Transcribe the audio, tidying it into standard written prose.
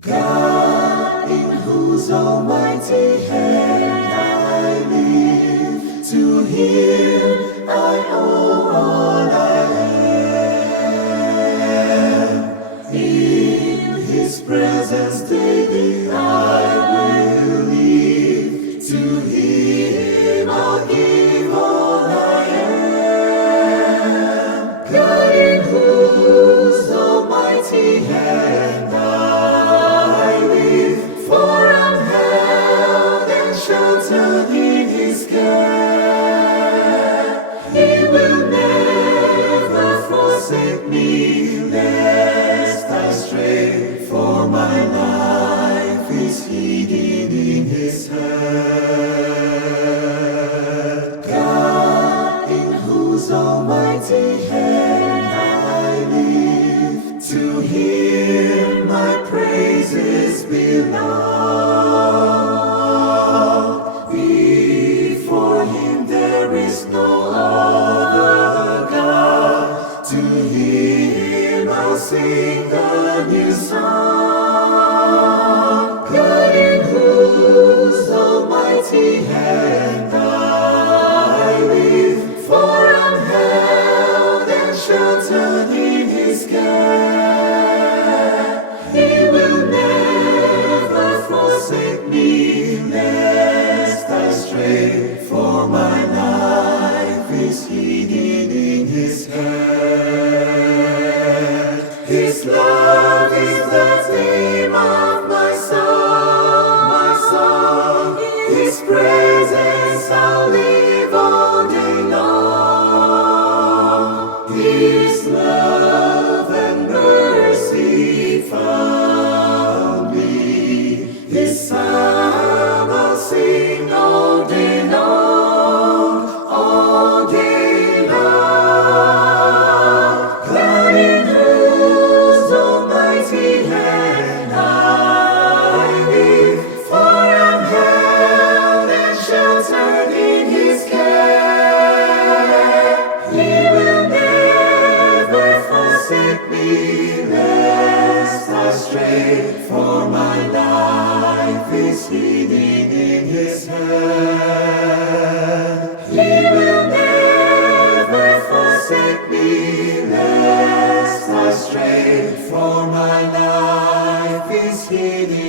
God, in whose almighty hand I live, to Him I owe all I am. In His presence daily I will live, to Him I'll give all I am. God, in whose almighty hand I live, for I'm held and sheltered in His care. He will never forsake me, lest I stray, for my life is hidden in His hand. God, in whose almighty hand I live, to Him my praises belong. Before Him there is no other God. To Him I'll sing a new song. God, in whose almighty hand I live, for I'm held and sheltered in His care. He will never forsake me, lest I stray, for my life is hidden in His hand. His love is the theme of my song, His presence I'll live all day long. His love and mercy found me, His psalm I'll sing all day long, all day long. God, in whose almighty hand I live, for I'm held and sheltered in His care. He will never forsake me, lest I stray, for my life is hidden in His hand. He will never forsake me, lest I stray, for my life is hidden